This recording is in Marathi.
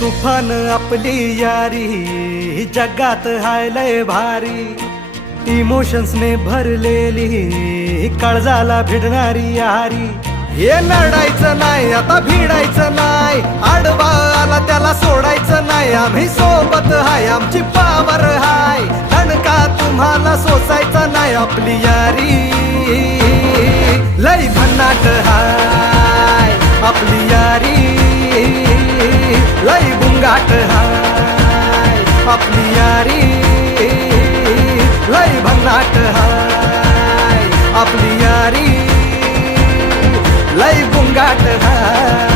तुफान आपली यारी जगात हाय लय भारी, इमोशन्स ने भरलेली काळजाला भिडणारी यारी. हे लढायचं नाही आता भिडायचं नाही, आडवा आला त्याला सोडायचं नाही. आम्ही सोबत हाय आमची पावर हाय, दणका तुम्हाला सोसायचा नाही. आपली यारी लय भन्नाट हाय, आपली यारी लय गुंगाट हाय. आपली यारी लय भन्नाट हाय, आपली यारी लय गुंगाट हाय.